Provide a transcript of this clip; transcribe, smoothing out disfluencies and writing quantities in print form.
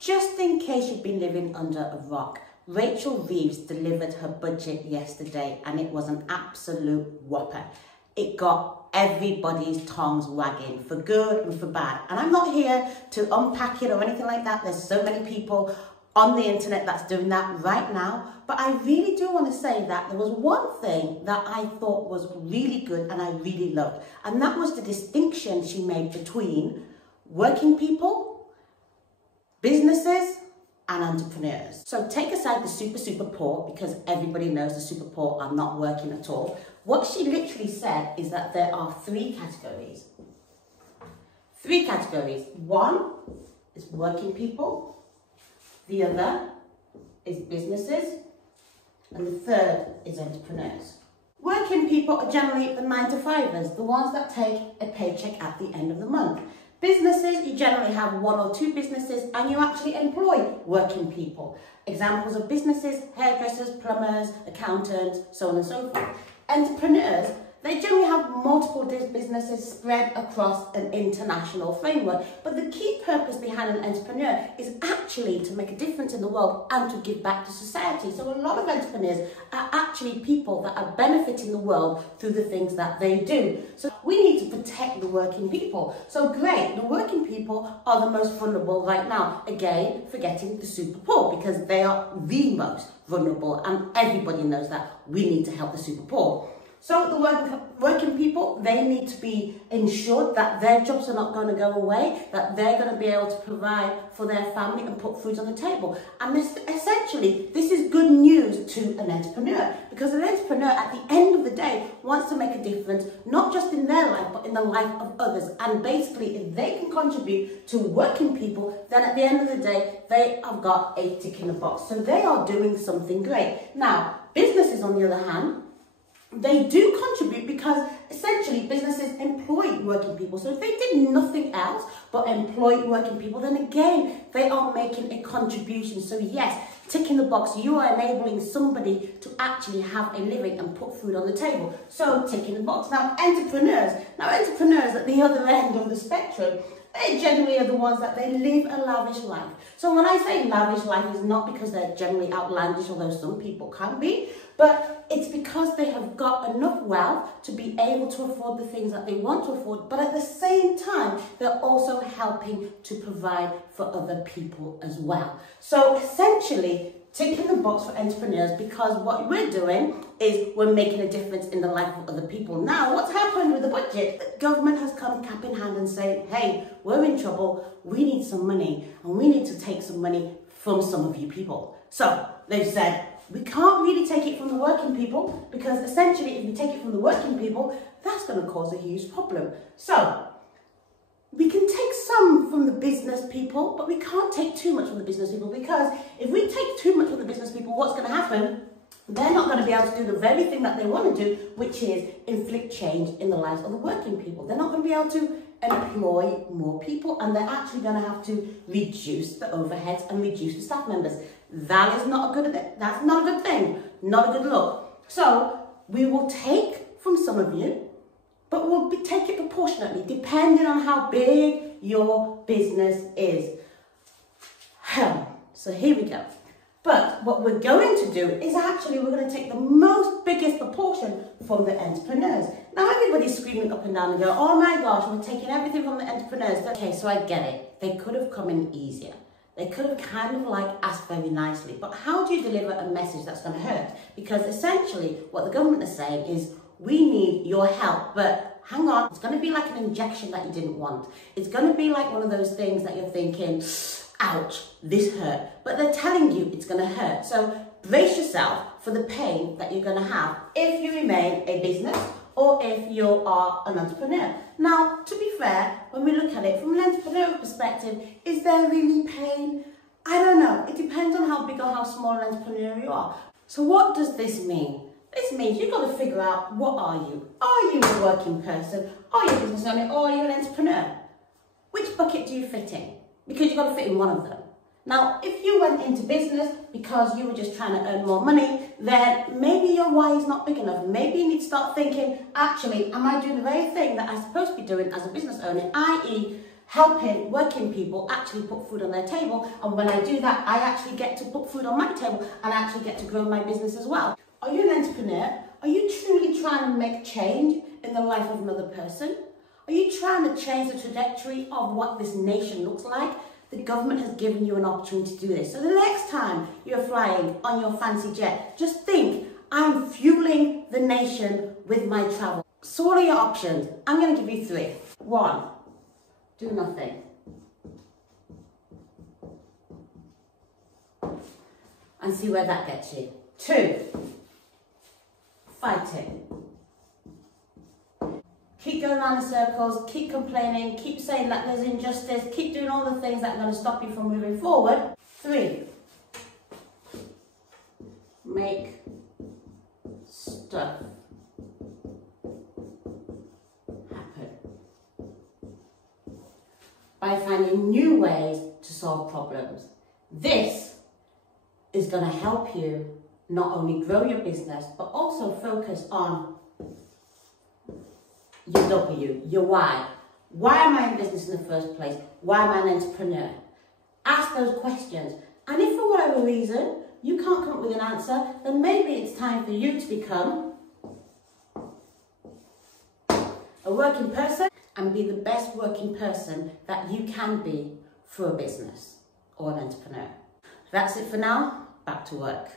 Just in case you've been living under a rock, Rachel Reeves delivered her budget yesterday and it was an absolute whopper. It got everybody's tongues wagging, for good and for bad. And I'm not here to unpack it or anything like that. There's so many people on the internet that's doing that right now. But I really do want to say that there was one thing that I thought was really good and I really loved. And that was the distinction she made between working people, businesses and entrepreneurs. So take aside the super poor, because everybody knows the super poor are not working at all. What she literally said is that there are three categories. Three categories. One is working people, the other is businesses, and the third is entrepreneurs. Working people are generally the 9-to-5ers, the ones that take a paycheck at the end of the month. Businesses, you generally have 1 or 2 businesses and you actually employ working people. Examples of businesses: hairdressers, plumbers, accountants, so on and so forth. Entrepreneurs, they generally have multiple businesses spread across an international framework. But the key purpose behind an entrepreneur is actually to make a difference in the world and to give back to society. So a lot of entrepreneurs are actually people that are benefiting the world through the things that they do. So we need to protect the working people. So great, the working people are the most vulnerable right now. Again, forgetting the super poor, because they are the most vulnerable and everybody knows that we need to help the super poor. So the working people, they need to be ensured that their jobs are not going to go away, that they're going to be able to provide for their family and put food on the table. And essentially, this is good news to an entrepreneur, because an entrepreneur at the end of the day wants to make a difference, not just in their life, but in the life of others. And basically, if they can contribute to working people, then at the end of the day, they have got a tick in the box. So they are doing something great. Now, businesses, on the other hand, they do contribute because essentially businesses employ working people. So if they did nothing else but employ working people, then again, they are making a contribution. So yes, tick in the box, you are enabling somebody to actually have a living and put food on the table. So tick in the box. Now entrepreneurs at the other end of the spectrum, they generally are the ones that they live a lavish life. So when I say lavish life, it's not because they're generally outlandish, although some people can be, but it's because they have got enough wealth to be able to afford the things that they want to afford, but at the same time, they're also helping to provide for other people as well. So essentially, tick in the box for entrepreneurs, because what we're doing is we're making a difference in the life of other people. Now, what's happened with the budget? The government has come cap in hand and saying, hey, we're in trouble, we need some money, and we need to take some money from some of you people. So they've said, we can't really take it from the working people, because essentially if we take it from the working people, that's going to cause a huge problem. So we can take some from the business people, but we can't take too much from the business people, because if we take too much from the business people, what's going to happen? They're not going to be able to do the very thing that they want to do, which is inflict change in the lives of the working people. They're not going to be able to employ more people, and they're actually going to have to reduce the overheads and reduce the staff members. That is not a good, that's not a good thing, not a good look. So we will take from some of you, but we'll take it proportionately, depending on how big your business is. So here we go. But what we're going to do is actually we're going to take the biggest proportion from the entrepreneurs. Now everybody's screaming up and down and go, oh my gosh, we're taking everything from the entrepreneurs. Okay, so I get it. They could have come in easier. They could have kind of like asked very nicely. But how do you deliver a message that's going to hurt? Because essentially what the government is saying is, we need your help, but hang on, it's going to be like an injection that you didn't want. It's going to be like one of those things that you're thinking, ouch, this hurt. But they're telling you it's going to hurt. So brace yourself for the pain that you're going to have if you remain a business or if you are an entrepreneur. Now, to be fair, when we look at it from an entrepreneurial perspective, is there really pain? I don't know. It depends on how big or how small an entrepreneur you are. So what does this mean? This means you've got to figure out, what are you? Are you a working person? Are you a business owner? Or are you an entrepreneur? Which bucket do you fit in? Because you've got to fit in one of them. Now, if you went into business because you were just trying to earn more money, then maybe your why is not big enough. Maybe you need to start thinking, actually, am I doing the very thing that I'm supposed to be doing as a business owner, i.e. helping working people actually put food on their table. And when I do that, I actually get to put food on my table and I actually get to grow my business as well. Are you an entrepreneur? Are you truly trying to make change in the life of another person? Are you trying to change the trajectory of what this nation looks like? The government has given you an opportunity to do this. So the next time you're flying on your fancy jet, just think, I'm fueling the nation with my travel. So what are your options? I'm going to give you 3. 1, do nothing. And see where that gets you. 2, fight it. Keep going around in circles, keep complaining, keep saying that there's injustice, keep doing all the things that are going to stop you from moving forward. 3, make stuff happen by finding new ways to solve problems. This is going to help you not only grow your business, but also focus on your W, your why. Why am I in business in the first place? Why am I an entrepreneur? Ask those questions. And if for whatever reason you can't come up with an answer, then maybe it's time for you to become a working person and be the best working person that you can be for a business or an entrepreneur. That's it for now. Back to work.